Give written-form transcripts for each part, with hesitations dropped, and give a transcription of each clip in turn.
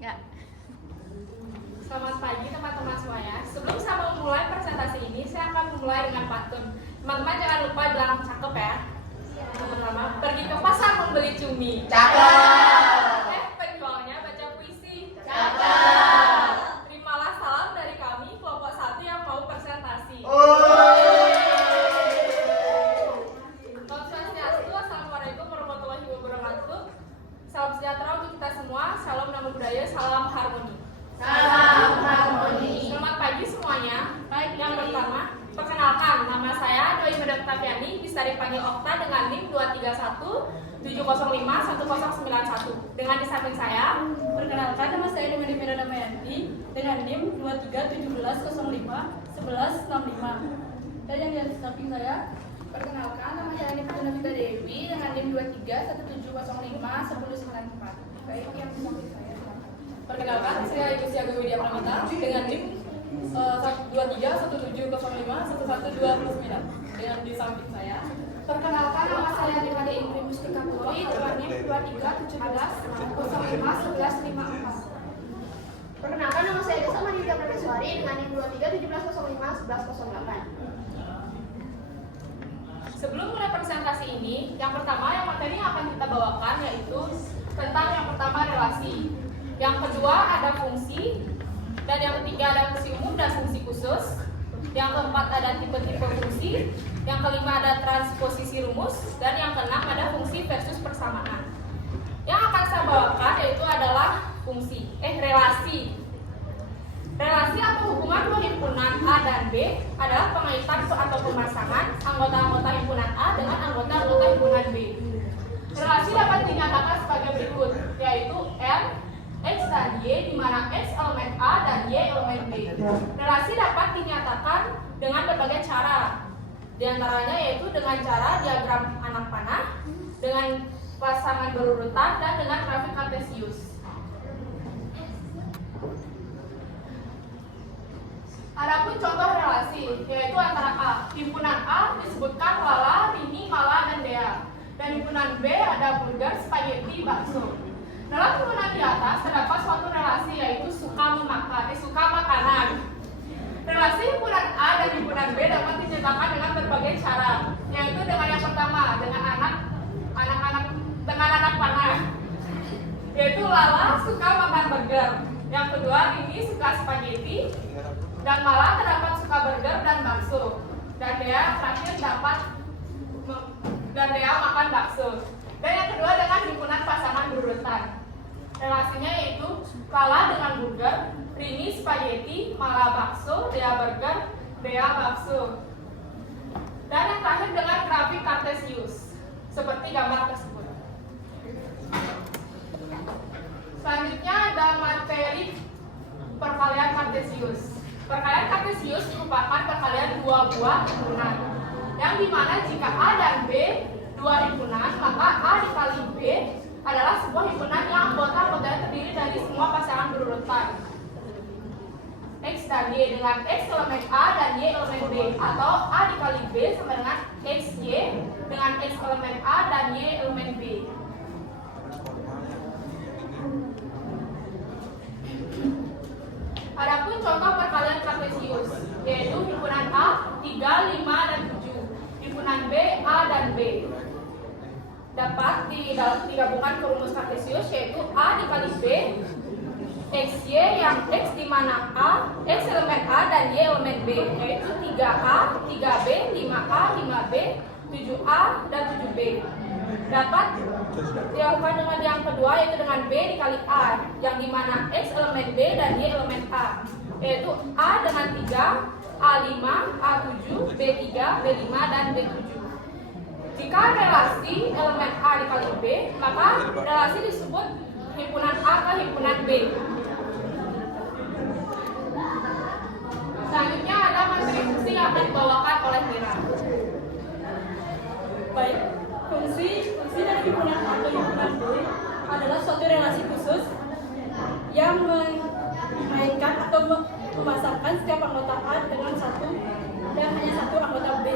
Ya. Selamat pagi teman-teman semuanya. Sebelum saya memulai presentasi ini, saya akan memulai dengan pantun. Teman-teman jangan lupa bilang cakep ya. Yang pertama, pergi ke pasar membeli cumi. Cakep. Penjualnya baca puisi. Cakep. Terimalah salam dari kami kelompok 1 yang mau presentasi. Om Swastiastu, Assalamualaikum warahmatullahi wabarakatuh. Salam sejahtera untuk kita semua. Salam nama budaya, salam harmoni. Salam harmoni. Selamat pagi semuanya. Yang pertama, perkenalkan, nama saya Doi Meda Octaviani, bisa dipanggil Okta dengan NIM 231705191. Dengan di samping saya, Perkenalkan, nama saya Dimani Meda Damayanti dengan NIM 2317051165. Dan yang di samping saya, Perkenalkan, nama saya Nifta Navita Dewi dengan NIM 2317051094. Baik, yang di samping saya. perkenalkan saya Ibu Siaga Widya Pramita dengan NIM 2317051129. Dengan di samping saya, Perkenalkan, nama saya Dekade Indri Mustika Putri dengan NIM 2317051154. Perkenalkan, nama saya Desa Manita Prameswari dengan NIM 2317051108. sebelum mulai presentasi ini, yang pertama yang materi yang akan kita bawakan yaitu tentang yang pertama relasi, yang kedua ada fungsi, dan yang ketiga ada fungsi umum dan fungsi khusus, yang keempat ada tipe-tipe fungsi, yang kelima ada transposisi rumus, dan yang keenam ada fungsi versus persamaan. Yang akan saya bawakan yaitu adalah relasi. Relasi atau hubungan dua himpunan A dan B adalah pengaitan atau pemasangan anggota-anggota himpunan A dengan anggota-anggota himpunan B. Relasi dapat dinyatakan sebagai berikut, yaitu M, X dan Y, di mana X elemen A dan Y elemen B. Relasi dapat dinyatakan dengan berbagai cara, di antaranya yaitu dengan cara diagram anak panah, dengan pasangan berurutan, dan dengan grafik kartesius. Adapun contoh relasi, yaitu antara A. Himpunan A disebutkan Lala, Rini, Mala, dan Dea. Dan himpunan B ada burger, spaghetti, bakso. Dalam himpunan di atas terdapat suatu relasi, yaitu suka makanan. Relasi himpunan A dan himpunan B dapat dinyatakan dengan berbagai cara, yaitu dengan yang pertama, dengan anak panah, yaitu Lala suka makan burger. Yang kedua, Rini suka spaghetti, dan Mala terdapat suka burger dan bakso. Dan Dea terakhir makan bakso. Dan yang kedua dengan himpunan pasangan berurutan. Relasinya yaitu Lala dengan burger, Rini spaghetti, Mala bakso, Dea burger, Dea bakso. Dan yang terakhir dengan grafik kartesius, seperti gambar tersebut. Selanjutnya ada materi perkalian kartesius. Perkalian kartesius merupakan perkalian dua buah himpunan, yang dimana jika A dan B dua himpunan, maka A dikali B adalah sebuah himpunan yang anggota-anggotanya terdiri dari semua pasangan berurutan X dan Y, dengan X elemen A dan Y elemen B, atau A dikali B sama dengan XY dengan X elemen A dan Y elemen B. Adapun contoh perkalian kartesius, yaitu himpunan A 3, 5, dan 7, himpunan B A dan B. Dapat digabungkan ke rumus kartesius, yaitu A dikali B XY, yang X di mana A, X elemen A dan Y elemen B, yaitu 3A, 3B, 5A, 5B, 7A, dan 7B. Dapat dilakukan dengan yang kedua, yaitu dengan B dikali A, yang dimana X elemen B dan Y elemen A, yaitu A dengan 3, A5, A7, B3, B5, dan B7. Jika relasi elemen A dikali B, maka relasi disebut himpunan A ke himpunan B. Selanjutnya ada materi fungsi yang akan dibawakan oleh Mira. baik, fungsi dari himpunan A ke himpunan B adalah suatu relasi khusus yang memainkan atau memasangkan setiap anggota A dengan satu dan hanya satu anggota B.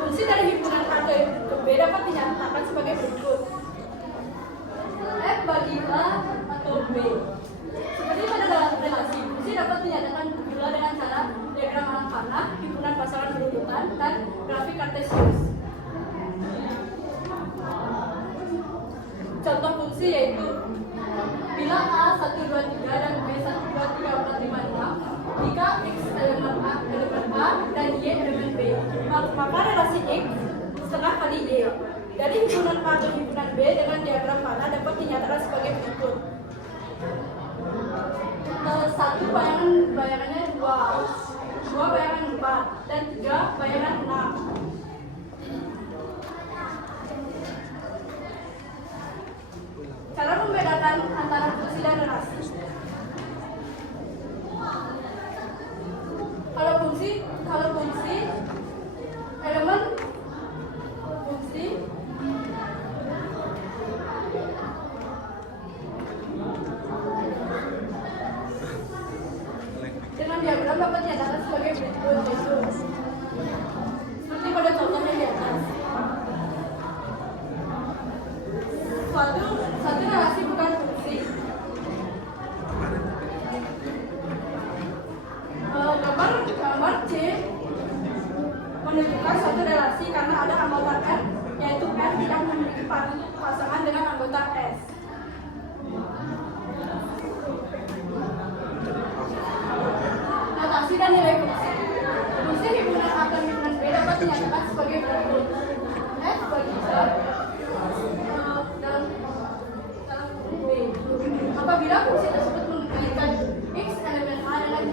Fungsi dari himpunan A ke B dapat dinyatakan sebagai berikut. F bagi A atau B jika A 1, 2, 3 dan B 1, 2, 3, 4, 5, 6, jika X elemen A dan Y elemen B, maka relasi X setengah kali Y. Dari himpunan A dan himpunan B dengan diagram panah dapat dinyatakan sebagai berikut. Satu bayangannya 2, 2 bayangan 4, dan 3 bayangan 6. Cara membedakan antara fungsi dan relasi. Kalau fungsi elemen fungsi dengan diagram dapat dinyatakan sebagai berikut, yaitu seperti pada contoh yang di atas. Suatu relasi bukan fungsi. Gambar C menunjukkan suatu relasi karena ada anggota R, yaitu R tidak memiliki pasangan dengan anggota S. Notasi dan nilai fungsi. Fungsi himpunan A dan himpunan B dapat dinyatakan sebagai berikut. F bagi Z dalam B. Apabila fungsi tersebut mengaitkan X elemen A dengan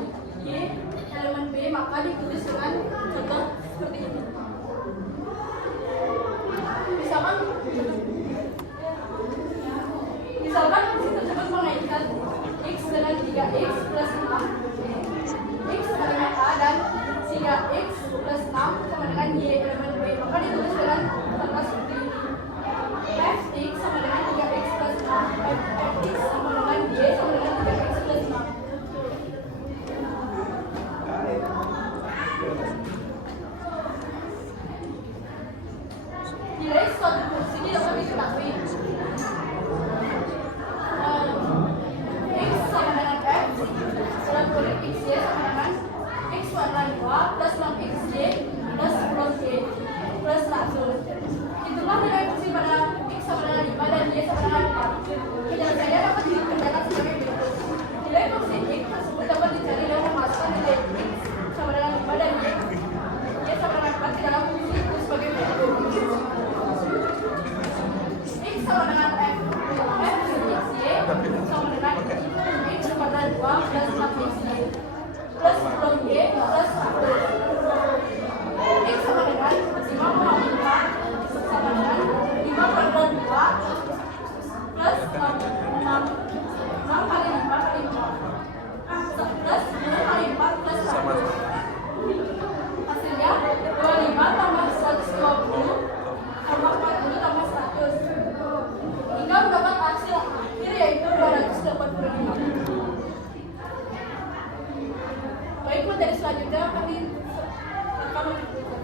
Y elemen B, maka ditulis dengan contoh seperti ini. Misalkan fungsi tersebut mengaitkan X dengan 3X plus 6, X elemen A dan 3X plus 6 sama dengan Y elemen B, maka ditulis dengan contoh seperti ini. Fx sama dengan 3X plus 6, Fx sama dengan Y sama dengan 3X plus 6. Nilai suatu fungsi ini dapat diketahui. X sama dengan F, dan kulit XY sama dengan X warna 2 plus 6XY plus 10Y plus 1. Itulah nilai fungsi pada X sama dengan 5 dan Y sama dengan 4. Penjelasannya dapat dikerjakan sebagai berikut. Nilai fungsi X tersebut dapat dicari dengan memasukkan nilai X sama dengan 5 dan Y sama dengan 4 ke dalam fungsi itu sebagai berikut. X sama dengan F XY sama dengan X warna 2 plus 4XY plus 10Y plus 1. X sama dengan 5,4 sama dengan 5 per 2 plus 6 kali 5 kali 4 plus 10 kali 4 plus 1. Hasilnya 25 tambah 120 tambah 40 tambah 100 hingga mendapat hasil akhir yaitu 285. Baik, materi selanjutnya akan direkam oleh berikut.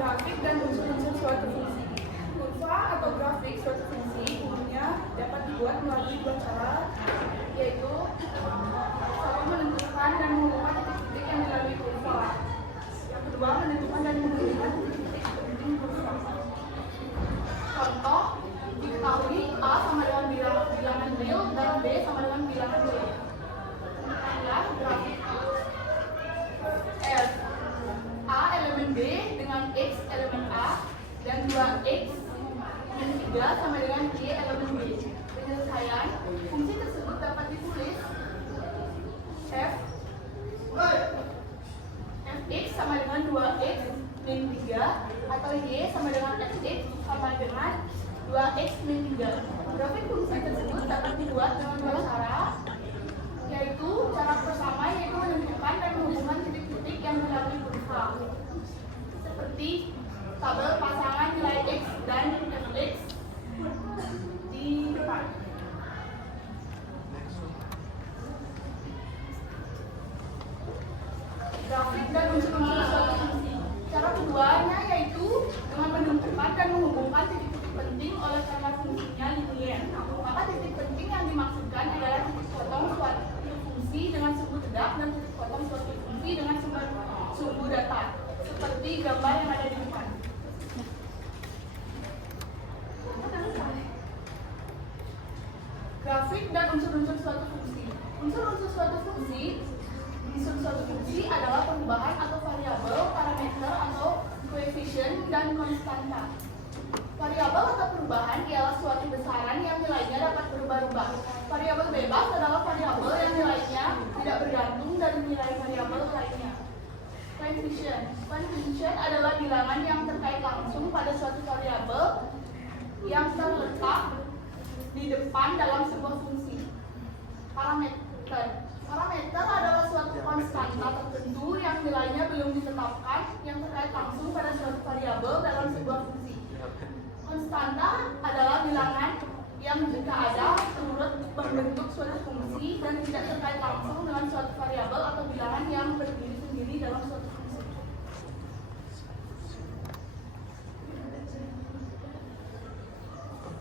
Grafik dan unsur-unsur suatu fungsi. Kurva atau grafik suatu fungsi umumnya dapat dibuat melalui dua cara, yaitu satu menentukan dan menghubungkan titik-titik yang dilalui kurva. Yang kedua menentukan dan menghubungkan titik-titik penting kurva. Contoh, diketahui A sama dengan bilangan real dan B sama dengan bilangan real. Tentukanlah grafik F. A elemen B dengan X elemen A dan 2X min 3 sama dengan Y elemen B. Penyelesaian fungsi tersebut dapat ditulis Fx sama dengan 2X min 3 atau Y sama dengan Fx sama dengan 2X min 3. Grafik fungsi tersebut dapat dibuat dengan dua cara, yaitu cara pertama yaitu menentukan dan menghubungkan titik-titik yang dilalui kurva, seperti tabel pasangan nilai X dan Fx di depan. Grafik dan unsur-unsur suatu fungsi. Cara keduanya yaitu dengan menentukan dan N, maka titik penting yang dimaksudkan adalah titik potong suatu fungsi dengan sumbu tegak dan titik potong suatu fungsi dengan sumbu datar, seperti gambar yang ada di depan. Grafik dan unsur-unsur suatu fungsi. Unsur-unsur suatu fungsi adalah perubahan atau variabel, parameter atau koefisien dan konstanta. Variabel atau perubahan ialah suatu besaran yang nilainya dapat berubah-ubah. Variabel bebas adalah variabel yang nilainya tidak bergantung dari nilai variabel lainnya. Koefisien adalah bilangan yang terkait langsung pada suatu variabel yang terletak di depan dalam sebuah fungsi. Parameter adalah suatu konstanta tertentu yang nilainya belum ditetapkan yang terkait langsung pada suatu variabel dalam sebuah fungsi. Konstanta adalah bilangan yang jika ada turut membentuk suatu fungsi dan tidak terkait langsung dengan suatu variabel atau bilangan yang berdiri sendiri dalam suatu fungsi.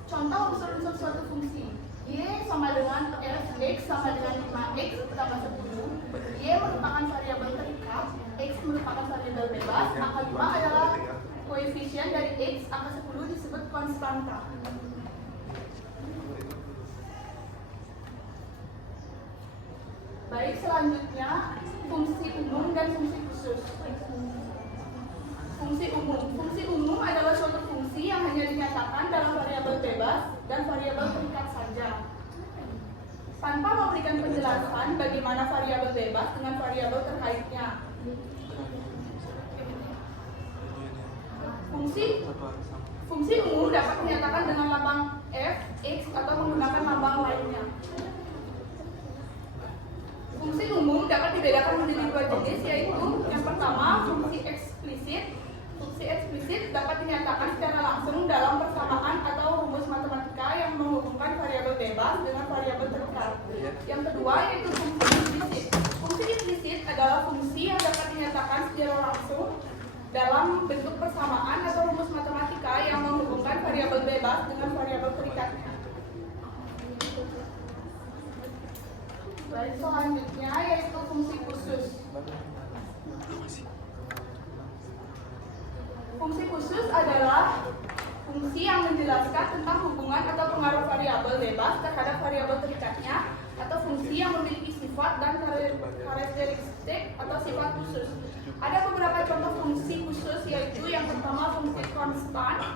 Contoh unsur-unsur suatu fungsi. Y sama dengan F, X sama dengan 5X tambah 10. Y merupakan variabel terikat, X merupakan variabel bebas, angka 5 adalah koefisien dari X, angka 10 disebut konstanta. Baik, selanjutnya fungsi umum dan fungsi khusus. Fungsi umum adalah suatu fungsi yang hanya dinyatakan dalam variabel bebas dan variabel terikat saja, tanpa memberikan penjelasan bagaimana variabel bebas dengan variabel terkaitnya. Fungsi umum dapat dinyatakan dengan lambang f, x, atau menggunakan lambang lainnya. Fungsi umum dapat dibedakan menjadi dua jenis, yaitu yang pertama fungsi eksplisit. Fungsi eksplisit dapat dinyatakan secara langsung dalam persamaan atau rumus matematika yang menghubungkan variabel bebas dengan variabel terikat. Yang kedua yaitu fungsi implisit. Fungsi implisit adalah fungsi yang dapat dinyatakan secara langsung dalam bentuk persamaan atau rumus matematika yang menghubungkan variabel bebas dengan variabel terikatnya. Baik, selanjutnya yaitu fungsi khusus. Fungsi khusus adalah fungsi yang menjelaskan tentang hubungan atau pengaruh variabel bebas terhadap variabel terikatnya, atau fungsi yang memiliki sifat dan karakteristik atau sifat khusus. Ada beberapa contoh fungsi khusus, yaitu yang pertama fungsi konstan,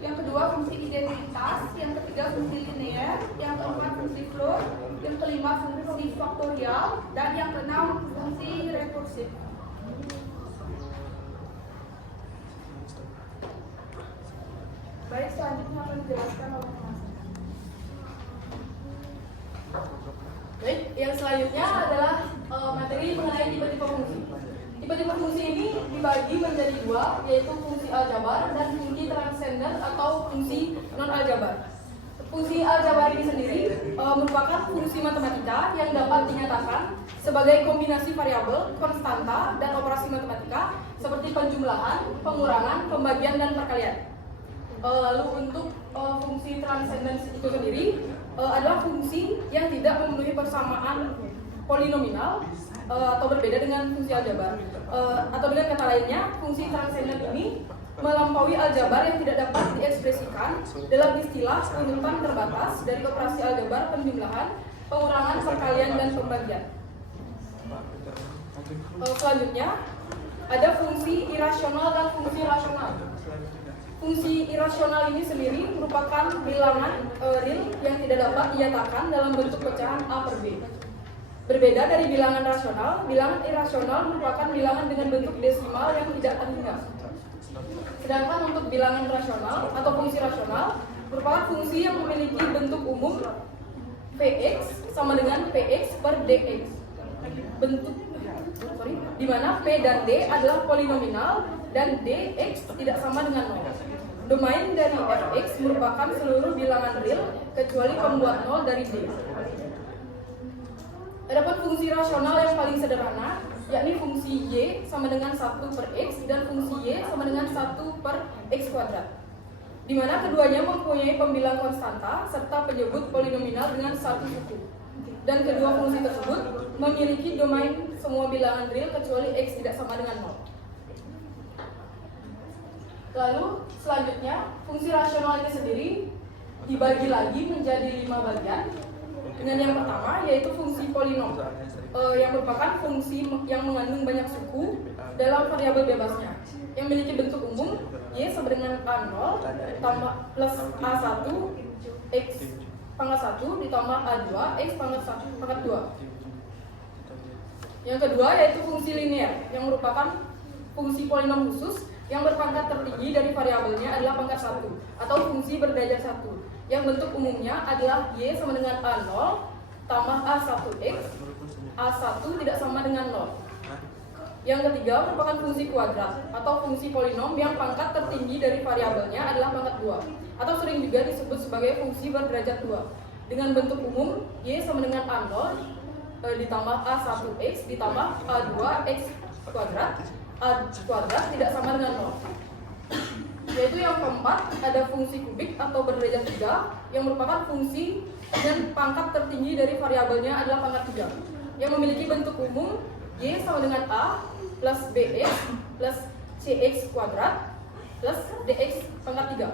yang kedua fungsi identitas, yang ketiga fungsi linear, yang keempat fungsi floor, yang kelima fungsi faktorial, dan yang keenam fungsi rekursif. Baik, selanjutnya akan dijelaskan oleh Mas. Baik, yang selanjutnya adalah materi mengenai tipe-tipe fungsi. Tipe-tipe fungsi ini dibagi menjadi dua, yaitu fungsi aljabar dan fungsi transenden atau fungsi non-aljabar. Fungsi aljabar ini sendiri merupakan fungsi matematika yang dapat dinyatakan sebagai kombinasi variabel, konstanta, dan operasi matematika seperti penjumlahan, pengurangan, pembagian, dan perkalian. Lalu untuk fungsi transcendence itu sendiri adalah fungsi yang tidak memenuhi persamaan polinomial atau berbeda dengan fungsi aljabar. Atau dengan kata lainnya, fungsi transcendent ini melampaui aljabar yang tidak dapat diekspresikan dalam istilah urutan terbatas dari operasi aljabar penjumlahan, pengurangan, perkalian, dan pembagian. Selanjutnya ada fungsi irasional dan fungsi rasional. Fungsi irasional ini sendiri merupakan bilangan real yang tidak dapat dinyatakan dalam bentuk pecahan A per B. Berbeda dari bilangan rasional, bilangan irasional merupakan bilangan dengan bentuk desimal yang tidak terhingga. Sedangkan untuk bilangan rasional atau fungsi rasional merupakan fungsi yang memiliki bentuk umum Px sama dengan Px per Dx. Di mana P dan D adalah polinominal dan Dx tidak sama dengan 0. Domain dari Fx merupakan seluruh bilangan real kecuali pembuat 0 dari D. Adapun fungsi rasional yang paling sederhana, yakni fungsi y sama dengan 1 per x dan fungsi y sama dengan 1 per x kuadrat. di mana keduanya mempunyai pembilang konstanta serta penyebut polinominal dengan satu suku. Dan kedua fungsi tersebut memiliki domain semua bilangan real kecuali x tidak sama dengan 0. Lalu selanjutnya fungsi rasional ini sendiri dibagi lagi menjadi 5 bagian. Dengan yang pertama yaitu fungsi polinom, yang merupakan fungsi yang mengandung banyak suku dalam variabel bebasnya, yang memiliki bentuk umum y sama dengan a0 tambah plus a1 x pangkat 1 ditambah a2 x pangkat 2. Yang kedua yaitu fungsi linear, yang merupakan fungsi polinom khusus yang berpangkat tertinggi dari variabelnya adalah pangkat 1 atau fungsi berderajat 1, yang bentuk umumnya adalah y sama dengan a0 tambah a1x, a1 tidak sama dengan 0. Yang ketiga merupakan fungsi kuadrat atau fungsi polinom yang pangkat tertinggi dari variabelnya adalah pangkat 2 atau sering juga disebut sebagai fungsi berderajat 2 dengan bentuk umum y sama dengan a0 ditambah a1x ditambah a2x kuadrat, a kuadrat tidak sama dengan 0. Yaitu yang keempat ada fungsi kubik atau berderajat 3 yang merupakan fungsi dengan pangkat tertinggi dari variabelnya adalah pangkat 3 yang memiliki bentuk umum y sama dengan a plus bx plus cx kuadrat plus dx pangkat 3.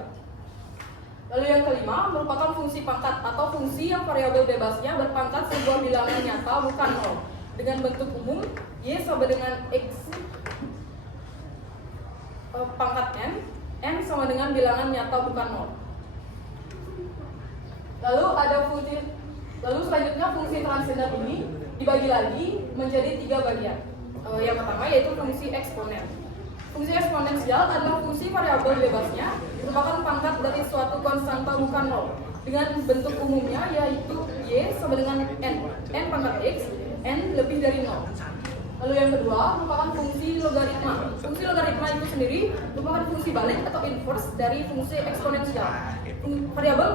Lalu yang kelima merupakan fungsi pangkat atau fungsi yang variabel bebasnya berpangkat sebuah bilangan nyata bukan 0 dengan bentuk umum y sama dengan x pangkat n sama dengan bilangan nyata bukan 0. Lalu selanjutnya fungsi transendan ini dibagi lagi menjadi 3 bagian. Yang pertama yaitu fungsi eksponen. Fungsi eksponensial adalah fungsi variabel bebasnya merupakan pangkat dari suatu konstanta bukan 0 dengan bentuk umumnya yaitu y sama dengan n pangkat x, n lebih dari 0. Lalu yang kedua merupakan fungsi logaritma. Fungsi logaritma itu sendiri merupakan fungsi balik atau inverse dari fungsi eksponensial. Variabel